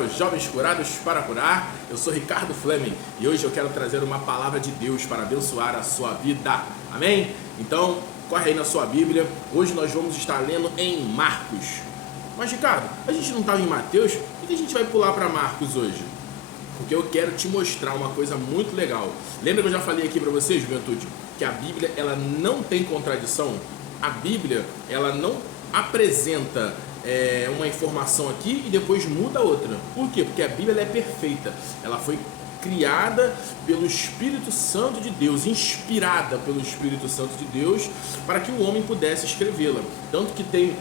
canal Jovens Curados para Curar. Eu sou Ricardo Fleming e hoje eu quero trazer uma palavra de Deus para abençoar a sua vida. Amém? Então, corre aí na sua Bíblia. Hoje nós vamos estar lendo em Marcos. Mas, Ricardo, a gente não estava em Mateus? Por que a gente vai pular para Marcos hoje? Porque eu quero te mostrar uma coisa muito legal. Lembra que eu já falei aqui para você, juventude, que a Bíblia ela não tem contradição? A Bíblia ela não apresenta uma informação aqui e depois muda outra. Por quê? Porque a Bíblia ela é perfeita. Ela foi criada pelo Espírito Santo de Deus, inspirada pelo Espírito Santo de Deus, para que o homem pudesse escrevê-la. Tanto que tem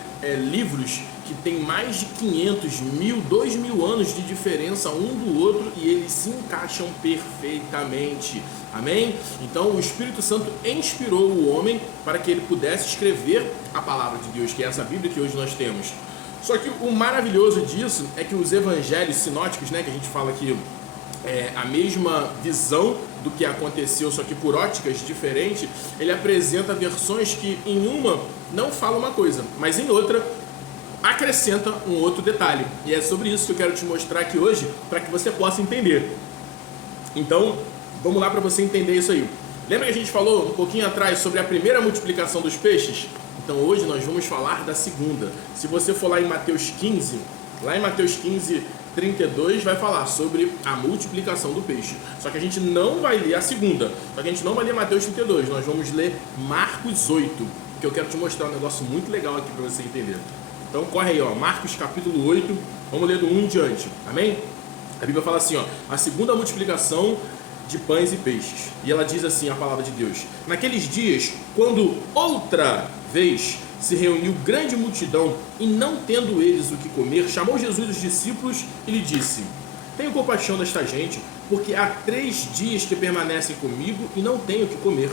livros que tem mais de 500, 1000, 2000 anos de diferença um do outro e eles se encaixam perfeitamente. Amém? Então o Espírito Santo inspirou o homem para que ele pudesse escrever a palavra de Deus, que é essa Bíblia que hoje nós temos. Só que o maravilhoso disso é que os evangelhos sinóticos, né, que a gente fala aqui, a mesma visão do que aconteceu, só que por óticas diferentes, ele apresenta versões que em uma não fala uma coisa, mas em outra acrescenta um outro detalhe. E é sobre isso que eu quero te mostrar aqui hoje, para que você possa entender. Então, vamos lá para você entender isso aí. Lembra que a gente falou um pouquinho atrás sobre a primeira multiplicação dos peixes? Então hoje nós vamos falar da segunda. Se você for lá em Mateus 15, lá em Mateus 15, 32 vai falar sobre a multiplicação do peixe. Só que a gente não vai ler a segunda. Só que a gente não vai ler Mateus 32. Nós vamos ler Marcos 8, que eu quero te mostrar um negócio muito legal aqui para você entender. Então corre aí, ó, Marcos capítulo 8, vamos ler do 1 em diante. Amém? A Bíblia fala assim, ó, a segunda multiplicação de pães e peixes. E ela diz assim, a palavra de Deus: naqueles dias, quando outra vez se reuniu grande multidão e não tendo eles o que comer, chamou Jesus os discípulos e lhe disse: tenho compaixão desta gente, porque há 3 dias que permanecem comigo e não tenho o que comer.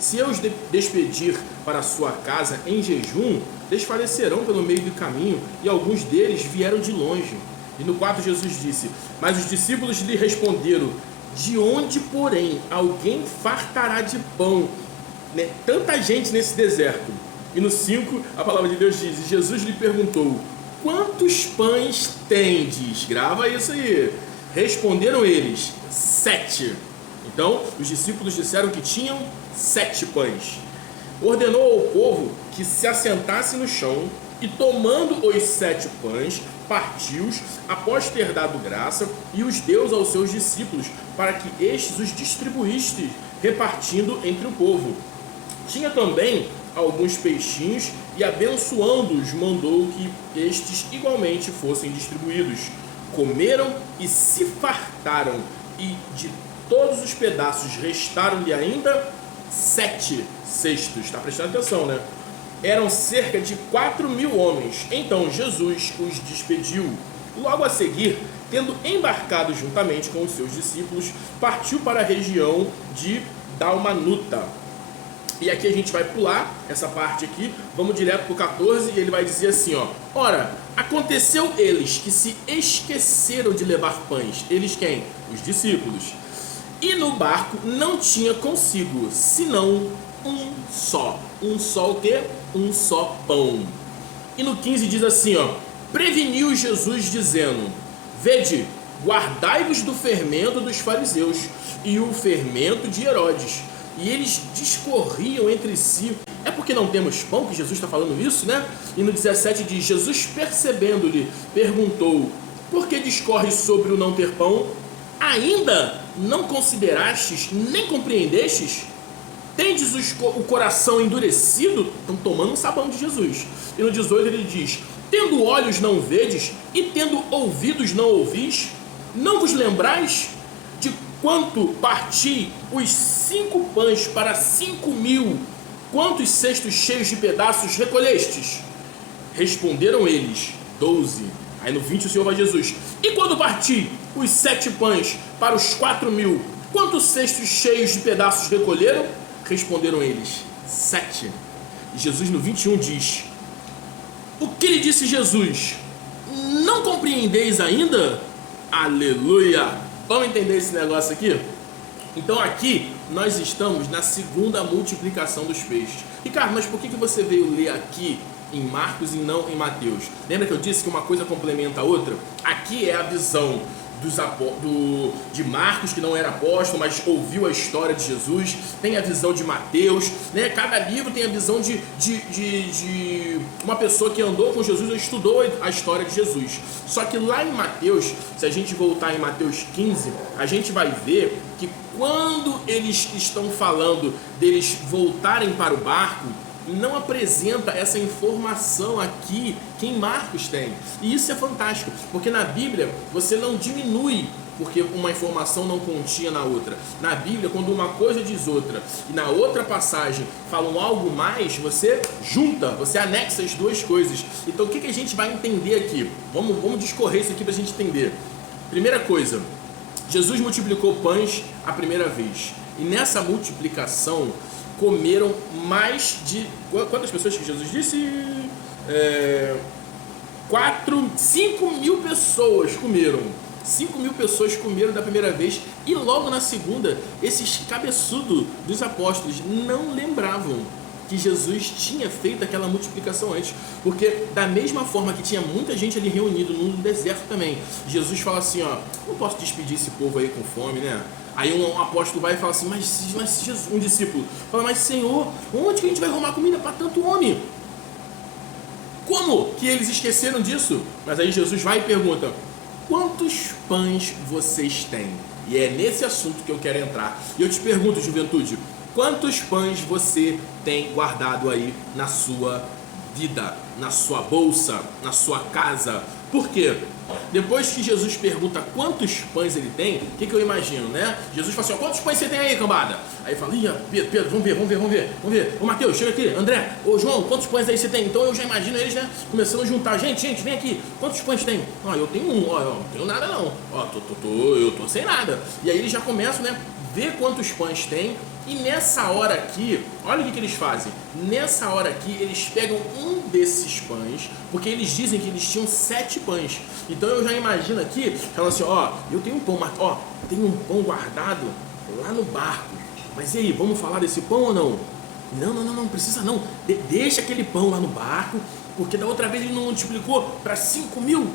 Se eu os despedir para a sua casa em jejum, desfalecerão pelo meio do caminho, e alguns deles vieram de longe. E no 4 Jesus disse: mas os discípulos lhe responderam: de onde, porém, alguém fartará de pão, né, tanta gente nesse deserto? E no 5, a palavra de Deus diz: e Jesus lhe perguntou: quantos pães tendes? Grava isso aí. Responderam eles: 7. Então, os discípulos disseram que tinham 7 pães. Ordenou ao povo que se assentasse no chão e, tomando os 7 pães, partiu-os após ter dado graça e os deu aos seus discípulos, para que estes os distribuíssem, repartindo entre o povo. Tinha também alguns peixinhos e, abençoando-os, mandou que estes igualmente fossem distribuídos. Comeram e se fartaram, e de todos os pedaços restaram-lhe ainda 7 cestos. Está prestando atenção, né? Eram cerca de 4.000 homens. Então Jesus os despediu. Logo a seguir, tendo embarcado juntamente com os seus discípulos, partiu para a região de Dalmanuta. E aqui a gente vai pular essa parte aqui, vamos direto para o 14 e ele vai dizer assim, ó: ora, aconteceu eles que se esqueceram de levar pães. Eles quem? Os discípulos. E no barco não tinha consigo, senão um só. Um só o quê? Um só pão. E no 15 diz assim, ó: preveniu Jesus dizendo: vede, guardai-vos do fermento dos fariseus e o fermento de Herodes. E eles discorriam entre si: é porque não temos pão que Jesus está falando isso, né? E no 17 diz: Jesus, percebendo-lhe, perguntou: por que discorres sobre o não ter pão? Ainda não considerastes, nem compreendestes? Tendes o coração endurecido? Estão tomando um sabão de Jesus. E no 18 ele diz: tendo olhos não vedes, e tendo ouvidos não ouvis? Não vos lembrais de quanto parti os 5 pães para 5.000? Quantos cestos cheios de pedaços recolhestes? Responderam eles: 12. Aí no 20 o Senhor vai Jesus: e quando parti os 7 pães para os 4.000, quantos cestos cheios de pedaços recolheram? Responderam eles: 7. E Jesus no 21 diz: o que lhe disse Jesus? Não compreendeis ainda? Aleluia! Vamos entender esse negócio aqui? Então aqui nós estamos na segunda multiplicação dos peixes. Ricardo, mas por que você veio ler aqui em Marcos e não em Mateus. Lembra que eu disse que uma coisa complementa a outra? Aqui é a visão de Marcos, que não era apóstolo, mas ouviu a história de Jesus. Tem a visão de Mateus, né? Cada livro tem a visão de uma pessoa que andou com Jesus ou estudou a história de Jesus. Só que lá em Mateus, se a gente voltar em Mateus 15, a gente vai ver que quando eles estão falando deles voltarem para o barco, não apresenta essa informação aqui que em Marcos tem. E isso é fantástico, porque na Bíblia você não diminui porque uma informação não continha na outra. Na Bíblia, quando uma coisa diz outra e na outra passagem falam algo mais, você junta, você anexa as duas coisas. Então o que a gente vai entender aqui? Vamos discorrer isso aqui para a gente entender. Primeira coisa, Jesus multiplicou pães a primeira vez. E nessa multiplicação comeram mais de... Quantas pessoas que Jesus disse? 5 mil pessoas comeram. 5 mil pessoas comeram da primeira vez. E logo na segunda, esses cabeçudos dos apóstolos não lembravam que Jesus tinha feito aquela multiplicação antes. Porque da mesma forma que tinha muita gente ali reunido no deserto também, Jesus fala assim, ó, não posso despedir esse povo aí com fome, né? Aí um apóstolo vai e fala assim, mas Jesus, um discípulo fala, mas Senhor, onde que a gente vai arrumar comida para tanto homem? Como que eles esqueceram disso? Mas aí Jesus vai e pergunta, quantos pães vocês têm? E é nesse assunto que eu quero entrar. E eu te pergunto, juventude, quantos pães você tem guardado aí na sua vida, na sua bolsa, na sua casa? Por quê? Depois que Jesus pergunta quantos pães ele tem, o que eu imagino, né? Jesus fala assim, ó, quantos pães você tem aí, cambada? Aí fala, Pedro, vamos ver. Ô Mateus, chega aqui, André, ô João, quantos pães aí você tem? Então eu já imagino eles, né, começando a juntar, gente, vem aqui, quantos pães tem? Ó, eu tenho um, ó, eu não tenho nada não, ó, eu tô sem nada. E aí eles já começam, né, ver quantos pães tem. E nessa hora aqui, olha o que eles fazem. Nessa hora aqui, eles pegam um desses pães, porque eles dizem que eles tinham 7 pães. Então eu já imagino aqui, falando assim, ó, eu tenho um pão, mas ó, tem um pão guardado lá no barco. Mas e aí, vamos falar desse pão ou não? Não precisa não. Deixa aquele pão lá no barco, porque da outra vez ele não multiplicou para 5 mil,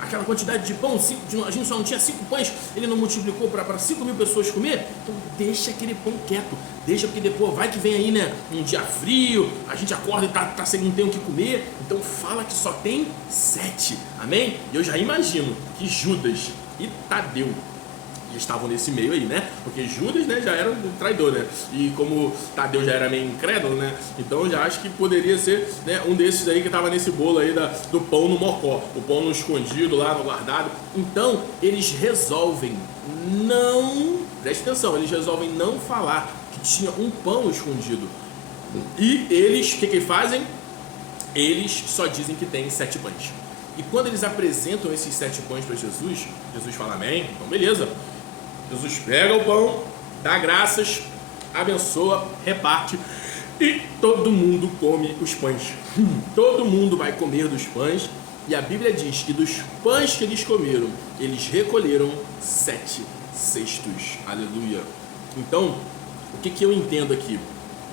aquela quantidade de pão, a gente só não tinha 5 pães, ele não multiplicou para 5 mil pessoas comer, então deixa aquele pão quieto, deixa, porque depois vai que vem aí, né, um dia frio, a gente acorda e tá sem, não tem o que comer, então fala que só tem 7, amém? E eu já imagino que Judas e Tadeu estavam nesse meio aí, né? Porque Judas, né, já era um traidor, né? E como Tadeu já era meio incrédulo, né? Então eu já acho que poderia ser, né, um desses aí que estava nesse bolo aí do pão no mocó, o pão no escondido lá, no guardado. Então eles resolvem não, preste atenção, eles resolvem não falar que tinha um pão escondido. E eles, o que fazem? Eles só dizem que tem 7 pães. E quando eles apresentam esses 7 pães para Jesus, Jesus fala, amém, então beleza. Jesus pega o pão, dá graças, abençoa, reparte e todo mundo come os pães. Todo mundo vai comer dos pães e a Bíblia diz que dos pães que eles comeram, eles recolheram 7 cestos. Aleluia. Então, o que eu entendo aqui?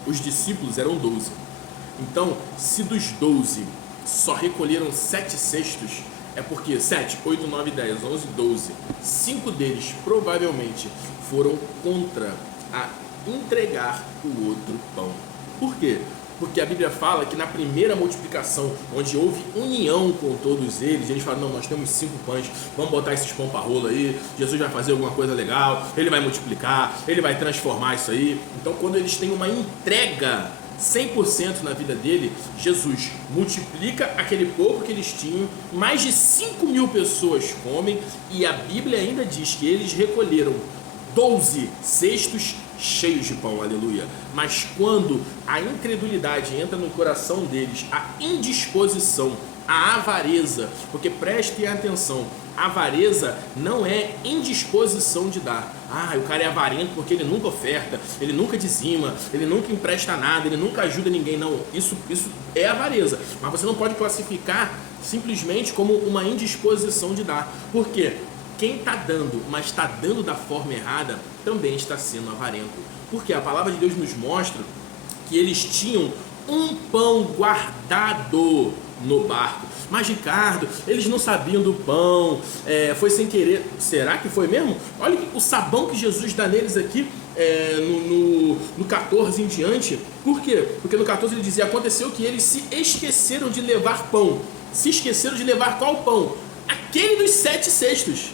Os discípulos eram 12. Então, se dos 12 só recolheram 7 cestos, é porque 7, 8, 9, 10, 11, 12, 5 deles provavelmente foram contra a entregar o outro pão. Por quê? Porque a Bíblia fala que na primeira multiplicação, onde houve união com todos eles falam, não, nós temos 5 pães, vamos botar esses pão para rola aí, Jesus vai fazer alguma coisa legal, ele vai multiplicar, ele vai transformar isso aí. Então quando eles têm uma entrega 100% na vida dele, Jesus multiplica aquele pouco que eles tinham, mais de 5 mil pessoas comem, e a Bíblia ainda diz que eles recolheram 12 cestos cheios de pão, aleluia. Mas quando a incredulidade entra no coração deles, a indisposição, a avareza, porque prestem atenção, avareza não é indisposição de dar. O cara é avarento porque ele nunca oferta, ele nunca dizima, ele nunca empresta nada, ele nunca ajuda ninguém. Não, isso é avareza. Mas você não pode classificar simplesmente como uma indisposição de dar. Por quê? Quem está dando, mas está dando da forma errada, também está sendo avarento. Porque a palavra de Deus nos mostra que eles tinham um pão guardado no barco. Mas Ricardo, eles não sabiam do pão, foi sem querer. Será que foi mesmo? Olha o sabão que Jesus dá neles aqui no 14 em diante. Por quê? Porque no 14 ele dizia: aconteceu que eles se esqueceram de levar pão. Se esqueceram de levar qual pão? Aquele dos 7 cestos.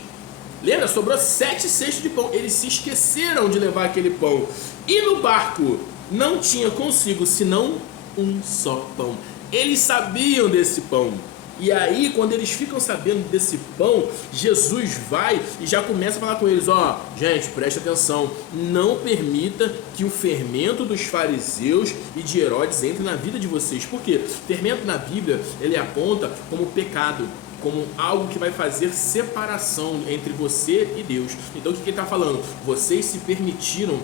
Lembra? Sobrou 7 cestos de pão. Eles se esqueceram de levar aquele pão. E no barco não tinha consigo senão um só pão. Eles sabiam desse pão. E aí, quando eles ficam sabendo desse pão, Jesus vai e já começa a falar com eles: gente, presta atenção, não permita que o fermento dos fariseus e de Herodes entre na vida de vocês. Por quê? Fermento na Bíblia, ele aponta como pecado, como algo que vai fazer separação entre você e Deus. Então o que ele está falando? Vocês se permitiram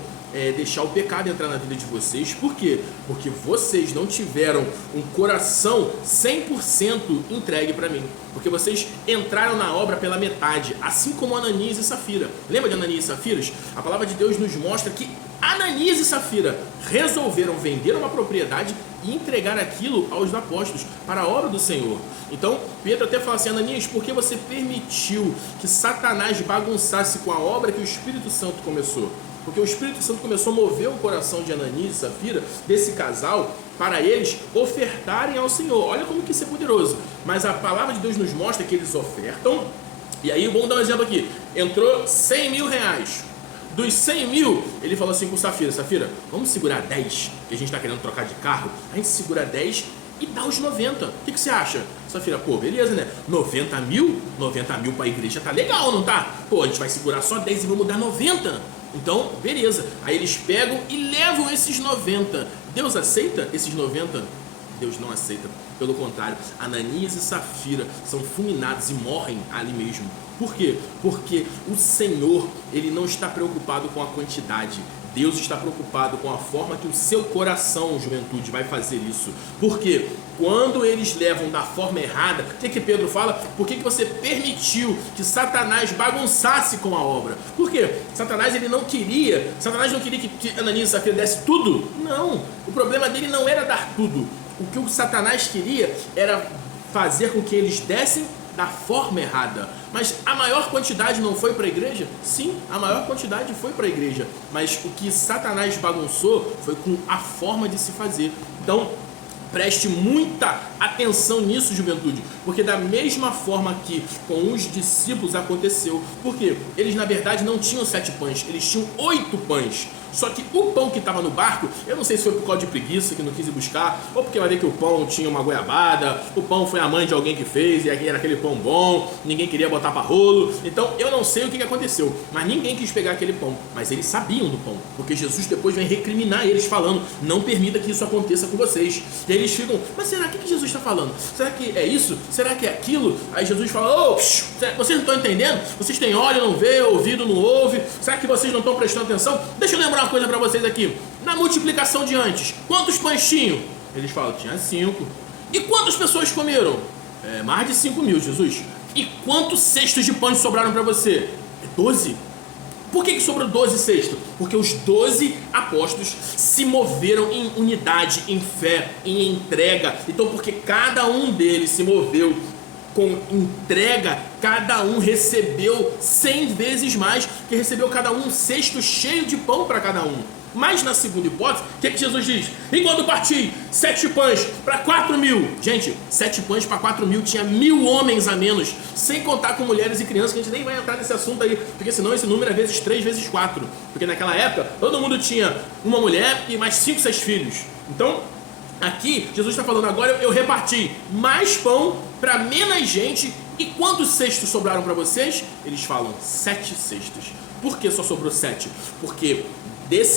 deixar o pecado entrar na vida de vocês. Por quê? Porque vocês não tiveram um coração 100% entregue para mim. Porque vocês entraram na obra pela metade, assim como Ananias e Safira. Lembra de Ananias e Safira? A palavra de Deus nos mostra que Ananias e Safira resolveram vender uma propriedade e entregar aquilo aos apóstolos para a obra do Senhor. Então Pedro até fala assim: Ananias, por que você permitiu que Satanás bagunçasse com a obra que o Espírito Santo começou? Porque o Espírito Santo começou a mover o coração de Ananias e Safira, desse casal, para eles ofertarem ao Senhor. Olha como que isso é poderoso. Mas a palavra de Deus nos mostra que eles ofertam. E aí vamos dar um exemplo aqui. Entrou 100 mil reais. Dos 100 mil, ele falou assim com Safira: Safira, vamos segurar 10, que a gente está querendo trocar de carro. A gente segura 10 e dá os 90. O que você acha? Safira: pô, beleza, né? 90 mil para a igreja tá legal, não tá? Pô, a gente vai segurar só 10 e vamos dar 90. Então, beleza. Aí eles pegam e levam esses 90. Deus aceita esses 90? Deus não aceita. Pelo contrário, Ananias e Safira são fulminados e morrem ali mesmo. Por quê? Porque o Senhor, ele não está preocupado com a quantidade. Deus está preocupado com a forma que o seu coração, juventude, vai fazer isso. Por quê? Quando eles levam da forma errada, o que Pedro fala? Por que você permitiu que Satanás bagunçasse com a obra? Por quê? Satanás não queria que Ananias e Safira desse tudo? Não, o problema dele não era dar tudo. O que o Satanás queria era fazer com que eles dessem da forma errada. Mas a maior quantidade não foi para a igreja? Sim, a maior quantidade foi para a igreja. Mas o que Satanás bagunçou foi com a forma de se fazer. Então, preste muita atenção nisso, juventude, porque da mesma forma que com os discípulos aconteceu, porque eles na verdade não tinham 7 pães, eles tinham 8 pães. Só que o pão que estava no barco, eu não sei se foi por causa de preguiça que não quis ir buscar, ou porque vai ver que o pão tinha uma goiabada, o pão foi a mãe de alguém que fez e era aquele pão bom, ninguém queria botar para rolo. Então eu não sei o que aconteceu, mas ninguém quis pegar aquele pão. Mas eles sabiam do pão, porque Jesus depois vem recriminar eles falando: não permita que isso aconteça com vocês. E eles ficam: mas será que Jesus está falando? Será que é isso? Será que é aquilo? Aí Jesus fala: vocês não estão entendendo? Vocês têm olho, não vê, ouvido, não ouve. Será que vocês não estão prestando atenção? Deixa eu lembrar uma coisa para vocês aqui. Na multiplicação de antes, quantos pães tinham? Eles falam: tinha 5. E quantas pessoas comeram? Mais de 5 mil, Jesus. E quantos cestos de pães sobraram para você? 12. Por que sobrou 12 cestos? Porque os 12 apóstolos se moveram em unidade, em fé, em entrega. Então, porque cada um deles se moveu com entrega, cada um recebeu 100 vezes mais, que recebeu cada um cesto cheio de pão para cada um. Mas na segunda hipótese, o que Jesus diz? Enquanto parti 7 pães para 4 mil. Gente, 7 pães para 4 mil tinha 1000 homens a menos, sem contar com mulheres e crianças, que a gente nem vai entrar nesse assunto aí, porque senão esse número é vezes 3, vezes 4. Porque naquela época, todo mundo tinha uma mulher e mais 5, 6 filhos. Então, aqui, Jesus está falando: agora eu reparti mais pão para menos gente. E quantos cestos sobraram para vocês? Eles falam: 7 cestos. Por que só sobrou 7? Porque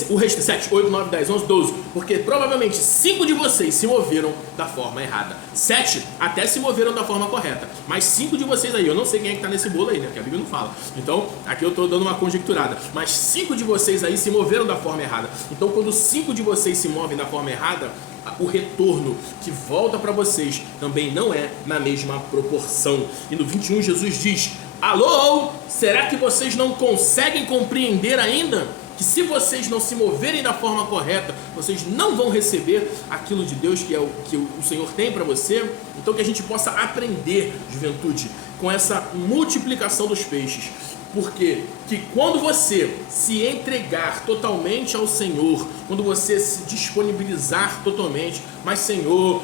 o resto, 7, 8, 9, 10, 11, 12. Porque provavelmente 5 de vocês se moveram da forma errada. 7 até se moveram da forma correta. Mas 5 de vocês aí, eu não sei quem é que está nesse bolo aí, né? Porque a Bíblia não fala. Então, aqui eu estou dando uma conjecturada. Mas 5 de vocês aí se moveram da forma errada. Então, quando 5 de vocês se movem da forma errada, o retorno que volta para vocês também não é na mesma proporção. E no 21 Jesus diz: alô, será que vocês não conseguem compreender ainda? que se vocês não se moverem da forma correta, vocês não vão receber aquilo de Deus que é o que o Senhor tem para você. Então que a gente possa aprender, juventude, com essa multiplicação dos peixes. Porque que quando você se entregar totalmente ao Senhor, quando você se disponibilizar totalmente, mas Senhor,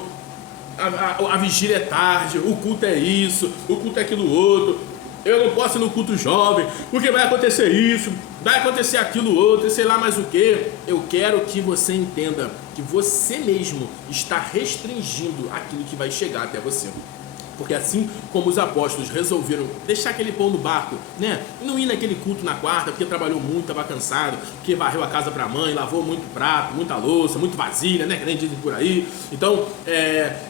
a vigília é tarde, o culto é isso, o culto é aquilo outro, eu não posso ir no culto jovem, porque vai acontecer isso, vai acontecer aquilo outro, e sei lá mais o que. Eu quero que você entenda que você mesmo está restringindo aquilo que vai chegar até você. Porque assim como os apóstolos resolveram deixar aquele pão no barco, né? Não ir naquele culto na quarta, porque trabalhou muito, estava cansado, porque varreu a casa para a mãe, lavou muito prato, muita louça, muito vasilha, né? Que nem dizem por aí. Então,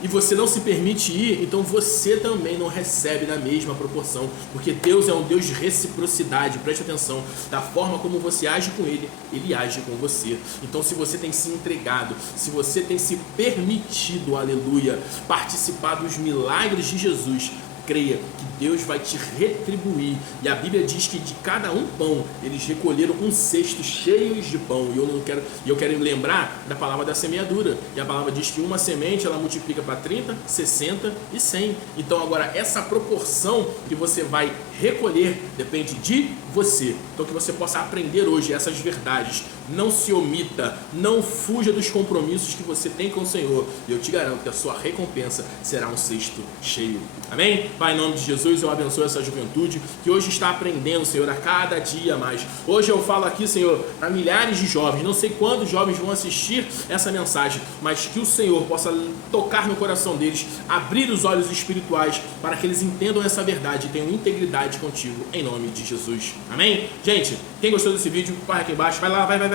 e você não se permite ir, então você também não recebe na mesma proporção. Porque Deus é um Deus de reciprocidade, preste atenção. Da forma como você age com Ele, Ele age com você. Então, se você tem se entregado, se você tem se permitido, aleluia, participar dos milagres de Jesus, creia que Deus vai te retribuir. E a Bíblia diz que de cada um pão eles recolheram um cesto cheio de pão. E eu quero lembrar da palavra da semeadura. E a palavra diz que uma semente ela multiplica para 30, 60 e 100. Então agora essa proporção que você vai recolher depende de você. Então que você possa aprender hoje essas verdades. Não se omita, não fuja dos compromissos que você tem com o Senhor. E eu te garanto que a sua recompensa será um cesto cheio. Amém? Pai, em nome de Jesus, eu abençoo essa juventude que hoje está aprendendo, Senhor, a cada dia mais. Hoje eu falo aqui, Senhor, para milhares de jovens. Não sei quantos jovens vão assistir essa mensagem, mas que o Senhor possa tocar no coração deles, abrir os olhos espirituais para que eles entendam essa verdade e tenham integridade contigo, em nome de Jesus. Amém? Gente, quem gostou desse vídeo, corre aqui embaixo, vai lá, vai.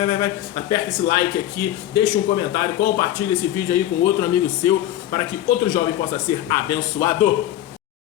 Aperta esse like aqui, deixa um comentário, compartilha esse vídeo aí com outro amigo seu, para que outro jovem possa ser abençoado.